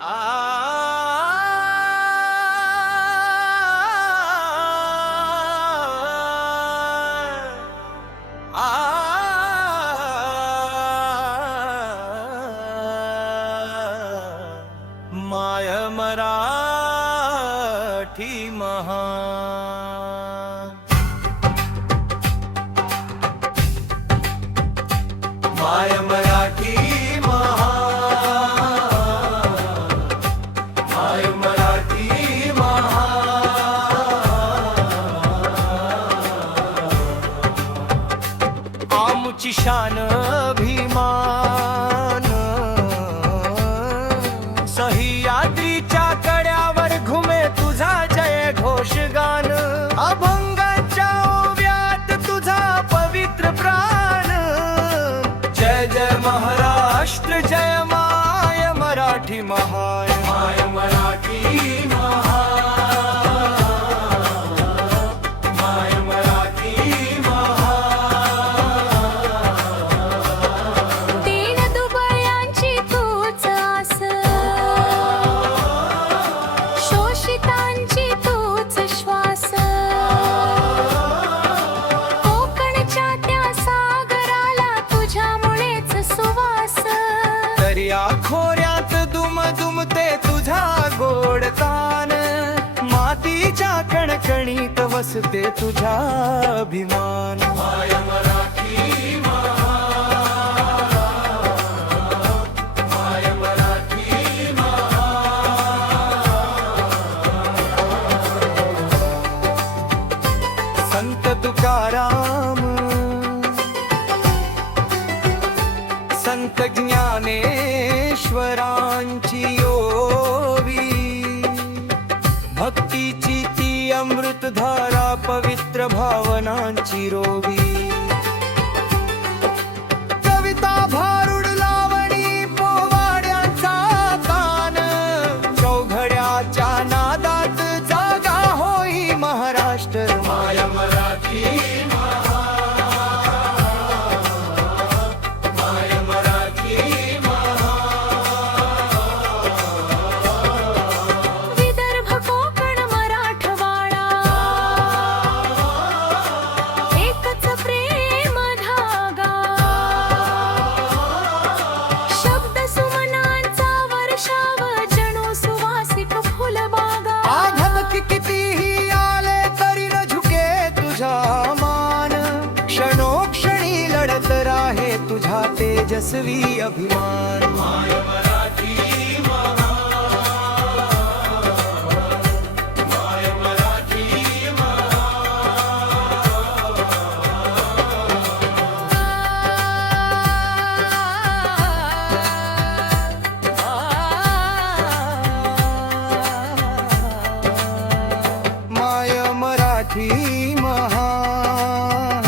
आ माय मराठी महान, माय मराठी महान, माय मराठी महान, आमुची शान अभिमान, सह्याद्रीच्या कड्यावर घुमे तुझा जय घोषगान, अभंगाच्या ओव्यात तुझा पवित्र प्राण, जय जय महाराष्ट्र जय माय मराठी महान, माय मराठी महान, माय मराठी महान, दीन दुबळ्यांची तूच आस, शोषितांची तूच श्वास, कोकणच्या त्या सागराला तुझ्यामुळेच सुवास, दर्या खोऱ्यात दुम दुमते तुझा गोड तान, मातीच्या कणकणीत वसते तुझा अभिमान, माय मराठी महान, माय मराठी महान, संत तुकाराम, संत ज्ञानेश्वरांची ओवी, भक्तीची ती अमृतधारा पवित्र भावनांची रोवी, कविता भारुड लावणी पोवाड्यांचा तान, चौघड्याच्या नादात जागा होई महाराष्ट्र, माय मराठी विदर्भ कोकण मराठवाडा, एकच प्रेम धागा, शब्द सुमनांचा वर्षाव जणू सुवासिक फुलबागा, आघात कितीही आले तरी न झुके तुझा मान, क्षणोक्षणी लढत राहे तुझा तेजस्वी अभिमान, माय मराठी महान, माय मराठी महान, माय मराठी महान,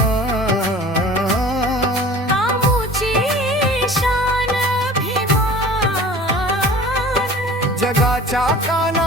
आमुची शान अभिमान, जगाच्या काना